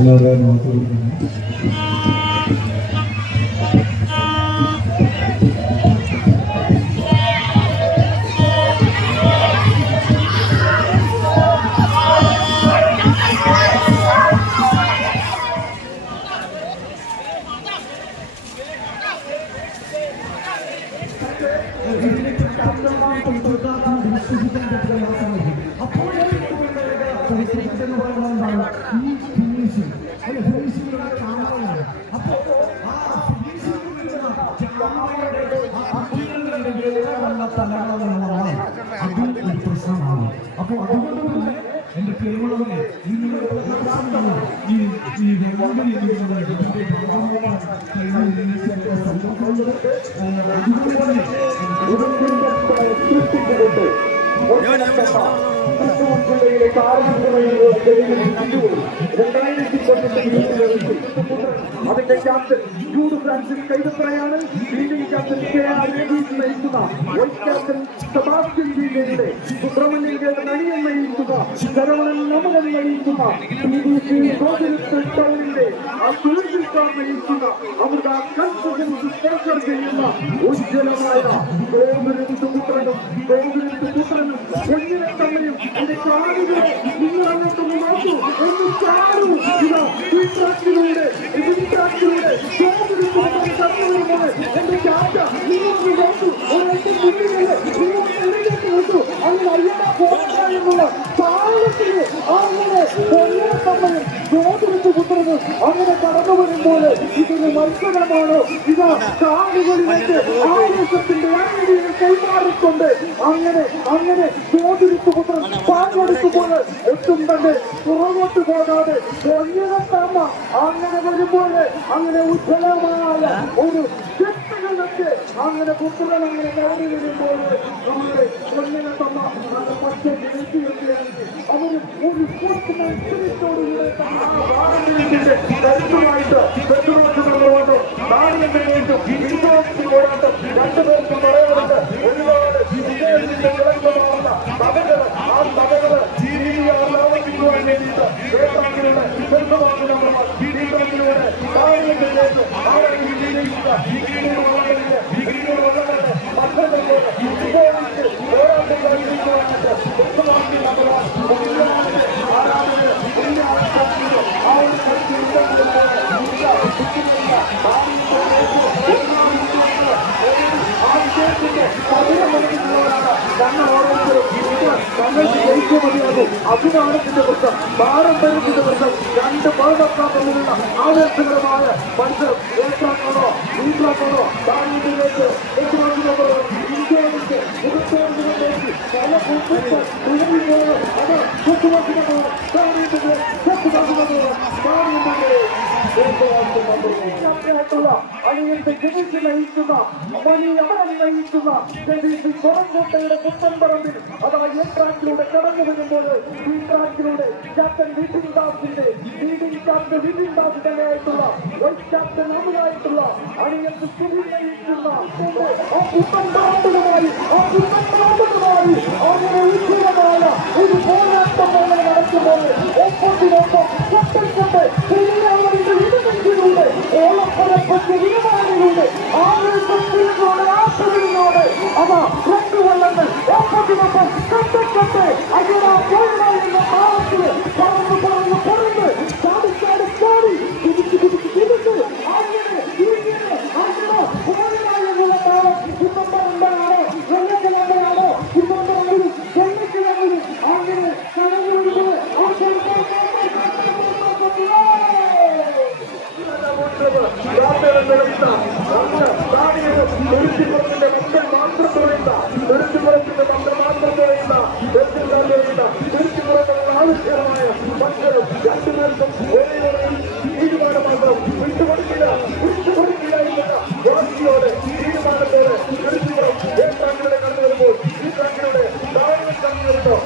എല്ലാവരും നോട്ട് കൊടുക്കുന്നു. പ്രശ്നമാണ്. അപ്പൊ അതുകൊണ്ട് തന്നെ എന്റെ പ്രിയമുള്ളവരെ അതിന്റെ ക്യാപ്റ്റൻ ജൂഡ് ഫ്രാൻസിസ് കൈതപ്രയാണ്. ലീഡിംഗ് ക്യാപ്റ്റൻ നയിക്കുന്ന വൈസ് ക്യാപ്റ്റൻ സെബാസ്റ്റ്യൻ ജില്ലയുടെ സുബ്രഹ്മണ്യൻ നണിയൻ നയിക്കുന്ന ശരവണൻ നമകൻ നയിക്കുന്ന ടൗണിന്റെ ആ സുരക്ഷിക്കാർ നയിക്കുന്ന അമൃത കൺസ്ട്രക്ഷൻസ് സ്പോൺസർ ചെയ്യുന്ന ഉജ്ജ്വലമായ പുത്രനും എങ്ങനെ തമ്മിലും എന്റെ കാലുകൾ നിങ്ങൾ അങ്ങോട്ടൊന്ന് നോക്കൂ, ഒന്ന് ചാടൂ. ഇതാ ട്രാക്കിലൂടെ എന്റെ ചാറ്റ നിങ്ങൾക്ക് നോക്കൂ, ഒരെണ്ണം മുന്നിലല്ലേ നിങ്ങൾക്ക് എഴുതിയിട്ട് നോക്കൂ. അങ്ങനെ അറിയാൻ പോകാനുള്ള താളത്തിന് അങ്ങനെ എല്ലാ തമ്മിലും ജ്യോതിരത്ത് പുത്രന് അങ്ങനെ കടന്നു വരുമ്പോൾ ഇതൊരു മത്സരമാണോ? ഇതാ കാലുകളിലേക്ക് ആവേശത്തിന്റെ ആംഗികൾ കൈമാറിക്കൊണ്ട് അങ്ങനെ ജ്യോതിരത്ത് പുത്രൻ പാഞ്ഞെടുക്കുമ്പോൾ ഒട്ടും തന്നെ പുറകോട്ട് പോകാതെ പൊന്നിനത്തമ്മ അങ്ങനെ വരുമ്പോൾ അങ്ങനെ ഉജ്ജ്വലമായ ഒരു ശക്തികളൊക്കെ അങ്ങനെ പുത്രൻ അങ്ങനെ കയറി വരുമ്പോൾ നമ്മുടെ പൊന്നിനത്തമ്മ പച്ച നിരത്തിയൊക്കെയാണെങ്കിൽ അവര് ഒരു സ്പോർട്സ് മത്സരത്തോടുകൂടെ കരുത്തുമായിട്ട് പെട്രോളുകൊണ്ട് നാടിനെയും ഓടാട്ടം രണ്ടുപേർക്കും പറയാറുണ്ട്. ഒരുപാട് വിജയത്തിന്റെ വിളക്കുമാവുന്ന സഭകള് ആ സഭകള് ജീവിക്കുവാൻ വേണ്ടിയിട്ട് കേരളത്തിലുള്ള ബന്ധമാകുന്ന ജീവിതത്തിലൂടെ നാടിനെയും ആരെങ്കിലും വിജയിക്കുക ഈ കീഴിൽ വന്നവരുടെ മക്കളുടെ ഉപയോഗിച്ച് പോരാട്ടം കളിക്കുവാനായിട്ട് വ്യക്തമാക്കി നമ്മൾ അഭിമാനത്തിന്റെ പ്രശ്നം, പാരമ്പര്യത്തിന്റെ പ്രശ്നം, രണ്ട് പാടക്കാൻ തമ്മിലുള്ള ആവേശകരമായ മത്സരം ഏറ്റാക്കണോ വീട്ടിലാക്കണോ താഴേക്ക് ഇന്ത്യയിലേക്ക് മുഖത്തോടുകളിലേക്ക് പല കുട്ടികൾ തുടങ്ങിപ്പോയത് അത് ചുറ്റുവക്കുന്നത് അണിയത്തെ ജനിച്ച് നയിക്കുന്ന മണിയവൻ നയിക്കുന്ന പുറംകോട്ടയുടെ പുത്തൻപറമ്പിൽ അതാ ഈ ട്രാക്കിലൂടെ കടന്നു വരുമ്പോൾ ഈ ട്രാക്കിലൂടെ ക്യാപ്റ്റൻ വിപിൻ ദാസിന്റെ ലീഡിംഗ് ക്യാപ്റ്റൻ വിപിൻ ദാസ് തന്നെയായിട്ടുള്ള വൈസ് ക്യാപ്റ്റൻ അമിതായിട്ടുള്ള അണിയത്ത് സുനിൽ നയിക്കുന്ന ആ പുത്തൻപറമ്പുമായി അങ്ങനെ ഉജ്ജ്വലമായ ഒരു പോരാട്ടം പോലെ നടക്കുമ്പോൾ ഒപ്പത്തിനൊപ്പം ഓളപ്പുറപ്പറ്റ് വിമാനങ്ങളുടെ ആവേശത്തിലൂടെ ആശകളിലൂടെ അതാ രണ്ട് വള്ളങ്ങൾ ഒപ്പത്തിനൊപ്പം കെട്ടക്കെട്ട് അകടാ പോയിരുന്ന ഭാഗത്തിന് പറന്ന് ചാടി തിരിച്ച് അങ്ങനെ പോയിരുന്നുള്ള ഭാഗം കുമ്പമ്പറമ്പാണോ വെള്ളക്കിളമ്പയാണോ കുമ്പമ്പറമ്പിലും വെള്ളക്കിളമ്പിലും അങ്ങനെ കടന്നുകൊടുക്കുന്നത് ആവശ്യമായ മക്കളും രണ്ടുപേർക്കും തീരുമാനമാകും വിട്ടുകൊടുക്കില്ല എന്നുള്ള വാശിയോടെ തീരുമാനത്തോടെ ട്രാക്കിലൂടെ കടന്നു വരുമ്പോൾ ഈ ട്രാക്കിലൂടെ താഴ്ന്ന കടന്നു വരുന്നു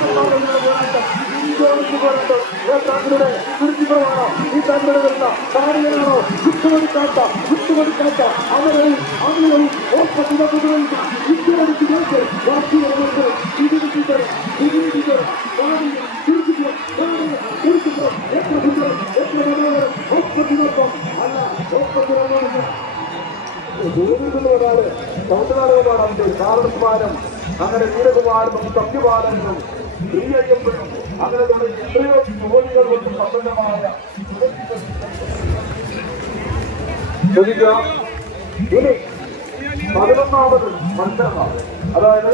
പോരാട്ടം ഇഞ്ചോടിച്ച് പോരാട്ടം താങ്കളുടെ കുറിച്ചുകളാണോ ഈ താങ്കളുടെ വരുന്ന താരങ്ങളാണോ വിട്ടുകൊടുക്കാത്ത അവരെയും ഓർമ്മ ഇഞ്ചോടിച്ച് കേട്ട് ബാക്കിയുള്ളവർക്ക് ഇതിരിച്ചിട്ട് ഒരാള് സൗന്ദര്യമാണ് കാരണകുമാരം അങ്ങനെ വീരകുമാരനും സത്യപാലനും ശ്രീയയ്യപ്പനും അങ്ങനെ എത്രയോ ജോലികൾ കൊണ്ട് സമ്പന്നമായ ഇനി 11ാമത് മത്സരമാണ്. അതായത്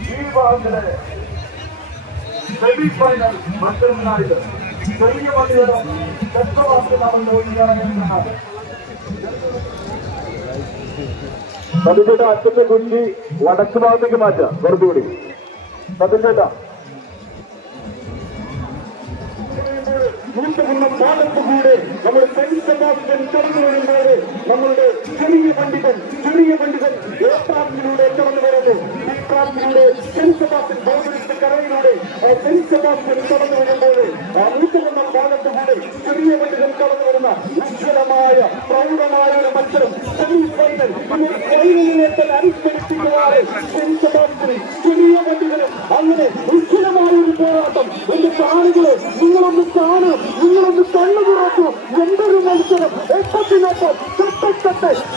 ഈ വിഭാഗത്തിലെ സെമി ഫൈനൽ മത്സരത്തിനായിട്ട് ചെറിയ വണ്ടിയുടെ ചക്രവാർത്ത നമ്മൾ നോക്കുകയാണെന്നാണ്. സത്യചേട്ട അച്ഛന്റെ കുഞ്ചി വടക്ക് ഭാഗത്തേക്ക് മാറ്റാം. വെറുതെ സത്യചേട്ട ഭാഗത്തുകൂടെ നമ്മൾ സെൻസബാസ്റ്റൻ കടന്നു വരുമ്പോൾ നമ്മളുടെ ചെറിയ പണ്ഡിതൻ ഏപ്രാത്തിലൂടെ കടന്നു വരുന്നു. ഈ പ്രാത്തിലൂടെ സെൻസബാസ്റ്റൻ ഭൗതിക കരയിലൂടെ സെൻസബാസ്റ്റൻ കടന്നു വരുമ്പോൾ നൂറ്റൊന്നാം ഭാഗത്തുകൂടെ ചെറിയ പണ്ഡിതൻ കടന്നു വരുന്ന ഉജ്ജ്വലമായ പ്രൗഢമായ ഒരു മത്സരം സെമി ഫൈനൽ. ഫൈനലിലേക്ക് അനുസ്മരിപ്പിക്കുവാണ് സെൻസബാസ്റ്റൻ ചെറിയ പണ്ഡിതനും അങ്ങനെ ഉജ്ജ്വലമായ ഒരു പോരാട്ടം. എന്റെ കാണുകളെ നിങ്ങളൊന്ന് കണ്ണു തുറക്കൂ. എന്തൊരു മത്സരം! ഒപ്പത്തിനൊപ്പം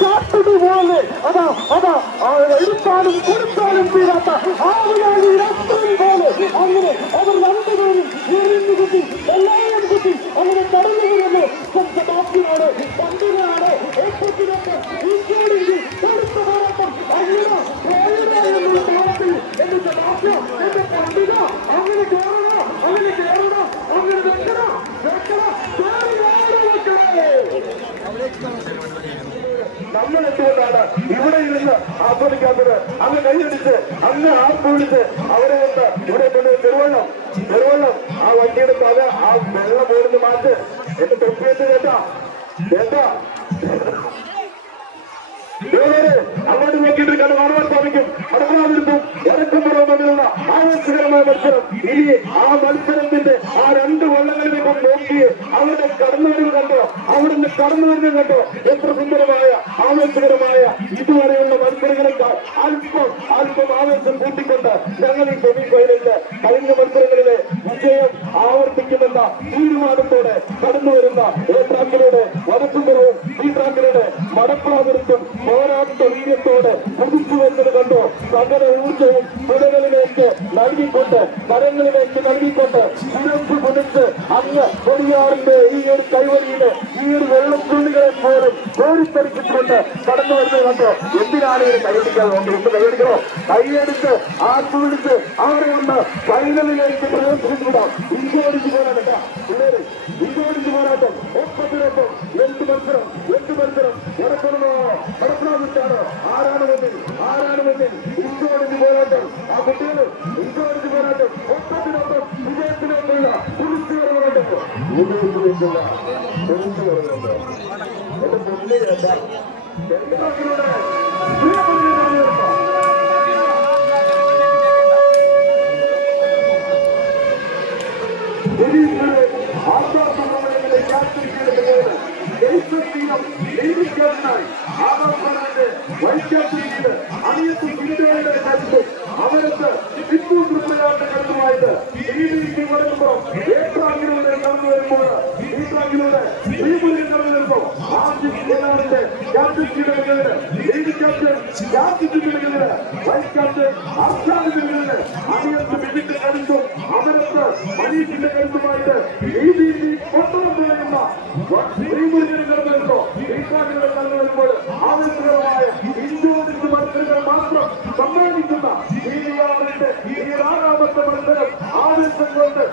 കാട്ടുടി പോലെ അതാ എടുത്താലും കൊടുത്താലും തീരാത്ത ആവിയായി രക്തം പോലെ അങ്ങനെ അവർ രണ്ടുപേരും എറിഞ്ഞു കുത്തി എല്ലാവരും കുത്തി അങ്ങനെ കടന്നു വരുന്നു. സെൻസബാസ്റ്റ്യനാണ് പണ്ടിനാണ് ഒപ്പത്തിനൊപ്പം ഇഞ്ചോടിഞ്ചി കൊടുത്ത പോരാട്ടം. അങ്ങനെ എന്നുള്ള പോരാട്ടത്തിൽ എന്റെ സെബാസ്റ്റ്യൻ എന്റെ പണ്ടിന അങ്ങനെ കേറണം അങ്ങനെ വെക്കണം. നമ്മൾ എന്തുകൊണ്ടാണ് ഇവിടെ ഇരുന്ന് ആസ്വദിക്കാത്തത്? അങ്ങ് കൈയടിച്ച് അങ്ങ് ആപ്പ് വിളിച്ച് അവരെ കൊണ്ട് ഇവിടെ കൊണ്ട് ചെറുവെള്ളം ആ വണ്ടിയുടെ തല ആ വെള്ളം പോരുന്ന് മാറ്റ്. എന്റെ തൊപ്പിയെത്ത് കേട്ടാ അങ്ങോട്ട് നോക്കിയിട്ട് കണ്ട് കാണുവാൻ സാധിക്കും. അടുക്കളാതിരുത്തും ഇറക്കുമ്പോഴോ തമ്മിലുള്ള ആവേശകരമായ മത്സരം. ഇനി ആ മത്സരത്തിന്റെ ആ രണ്ട് വള്ളങ്ങളിലേക്കും നോക്കി അവരുടെ കടന്നുവരവ് കണ്ടോ, അവിടുന്ന് കടന്നു വരുന്നത് കണ്ടോ? എത്ര സുന്ദരമായ ആവേശകരമായ ഇതുവരെയുള്ള മത്സരങ്ങളെക്കാൾ അല്പം ആവേശം കൂട്ടിക്കൊണ്ട് ഞങ്ങൾ ഈ സെമി ഫൈനലില് കഴിഞ്ഞ മത്സരങ്ങളിലെ വിജയം ആവർത്തിക്കുമെന്ന തീരുമാനത്തോടെ കടന്നു വരുന്ന എ ട്രാക്കിലൂടെ വടക്കുംപുറവും ഈ ട്രാക്കിലൂടെ മടപ്പുറാതിരുത്തും പോരാട്ട വീര്യത്തോടെ കുതിച്ചു വരുന്നത് കണ്ടോ? സകല ഊർജവും പുഴകളിലേക്ക് നൽകിക്കൊണ്ട് കരങ്ങളിലേക്ക് നൽകിക്കൊണ്ട് സുരക്ഷ കുതിച്ച് അങ്ങ് കൊടിയാറിന്റെ ഈ ഒരു കൈവരിയില് ഈ ഒരു വെള്ളത്തുള്ളികളെ പോലും കോരിത്തെറിപ്പിച്ചുകൊണ്ട് കടന്നു വരുന്നത് കണ്ടോ? എന്തിനാണ് ഇതിന് കൈയടിക്കാതെ കൈയടിക്കണോ? കൈയടിച്ച് ആസ്വദിച്ച് അവരെ കൊണ്ട് ഫൈനലിലേക്ക് പ്രവേശിച്ചുവിടാം. ഇഞ്ചോടിച്ച് പോരാട്ടം ഇഞ്ചോടിച്ച് പോരാട്ടം ഒപ്പത്തിനൊപ്പം എന്ത് മത്സരം നടക്കണമോ ആരാണ് മുന്നിൽ ഇഞ്ചോടിച്ച് പോരാട്ടം. ആ കുട്ടികൾ ഇഞ്ചോടിച്ച് പോരാട്ടം ഒപ്പത്തിനൊപ്പം വിജയത്തിനൊപ്പമുള്ള കുറിച്ചു വരുന്നുണ്ട്. എന്റെ പൊന്നി കേട്ട അവർക്ക് വിദ്യുത് കരുതുമായിട്ട് കൊടുക്കുമ്പോൾ ഏപ്രാങ്കിലൂടെ കടന്നു വരുമ്പോൾ ഈ ട്രാക്കിലൂടെ ശ്രീപുരിയിൽ കടന്നു വരുമ്പോൾ ആദ്യം ക്യാപ്റ്റൻസിയുടെ ലീഡ് ക്യാപ്റ്റൻ ക്യാപ്റ്റൻസിയുടെ വൈസ് ക്യാപ്റ്റൻ ആസ്ഥാനത്തിന്റെ അണിയത്ത് വിധിക്ക് കരുത്തും അവരത്ത് മനീഷിന്റെ കരുത്തുമായിട്ട് കൊണ്ടുവന്നു കഴിയുന്ന ശ്രീപുരിയിൽ കടന്നു വരുമ്പോൾ ഈ ട്രാക്കിലൂടെ കടന്നു വരുമ്പോൾ ആവശ്യകരമായ ഇഞ്ചോടിച്ച് മത്സരങ്ങൾ മാത്രം സമ്മാനിക്കുന്ന ഈ വിവാഹത്തിന്റെ ഈ 6ാമത്തെ മത്സരം ആവേശം കൊണ്ട്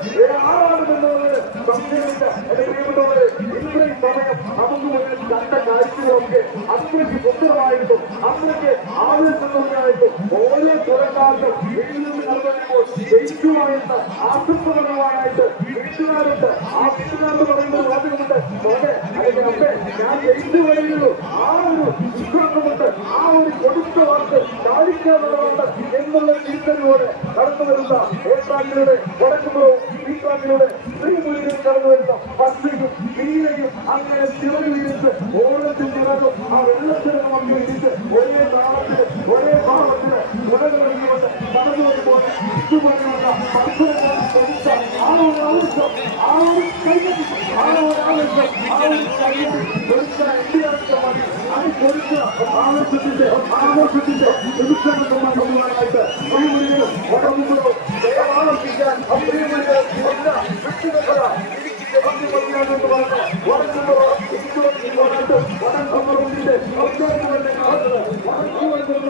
ആറാണെന്നുള്ളത് സംശയമില്ല. എന്റെ പ്രിയപ്പെട്ടവരെ, ഇത്രയും സമയം നമുക്ക് മുന്നിൽ കണ്ട കാഴ്ചകളൊക്കെ അത്രയ്ക്ക് സുന്ദരമായിട്ടും അത്രയ്ക്ക് ആവേശം തന്നെയായിട്ടും ഓരോ തുറക്കാർക്കും വീട്ടിൽ നിന്ന് കടന്നുവരുമ്പോൾ ജയിക്കുമായിട്ട് ആസക്തപരമായിട്ട് വീട്ടുകാരുണ്ട്. ആ വീട്ടുകാരെന്ന് പറയുന്നത് വാചകമുണ്ട്. മോനെ അല്ലെങ്കിൽ അമ്മേ ഞാൻ ജയിച്ചു വരുന്നു. ആ ഒരു വിശ്വാസം കൊണ്ട് ആ ഒരു കൊടുത്ത വാക്ക് പാലിക്കാനുള്ളതാണ് എന്നുള്ള ചിന്തയോടെ കടന്നു വരുന്ന എ ട്രാക്കിലൂടെ വടക്കുപുറവും ബി ട്രാക്കിലൂടെ ശ്രീമുരുകൻ കടന്നു വരുന്ന പച്ചയും നീലയും അങ്ങനെ ചിറക് വീഴ്ച ഓണത്തിന്റെ നിറവും ആ വെള്ളത്തിനും അന്വേഷിച്ച് ഒരേ താളത്തിന് ഒരേ ഭാവത്തിന് ഉടനെടുത്തുകൊണ്ട് കടന്നു വരുമ്പോൾ ഇതുപോലെയുള്ള മത്സരങ്ങൾ കൊടുത്ത ആ ഒരു ആവശ്യം ആ ഒരു കൈയ്യടി ആ ഒരു ആവശ്യം ആ ഒരു കൈയ്യടി കൊടുത്ത ഇന്ത്യയുടെ മതി അത് കൊടുത്ത ആഘോഷത്തിന്റെ നിമിഷങ്ങൾ കൊണ്ടുവരാനായിട്ട് ശ്രീമുരുകനും വടക്കുപുറവും ദയവാവർത്തിക്കാൻ ശ്രീമുരുകൻ എല്ലാ വ്യക്തിഗത എന്ന് പറഞ്ഞ് വടക്കുപുറം വടക്കുപുറത്തിന്റെ ഒറ്റയുടെ വടക്കുപുറം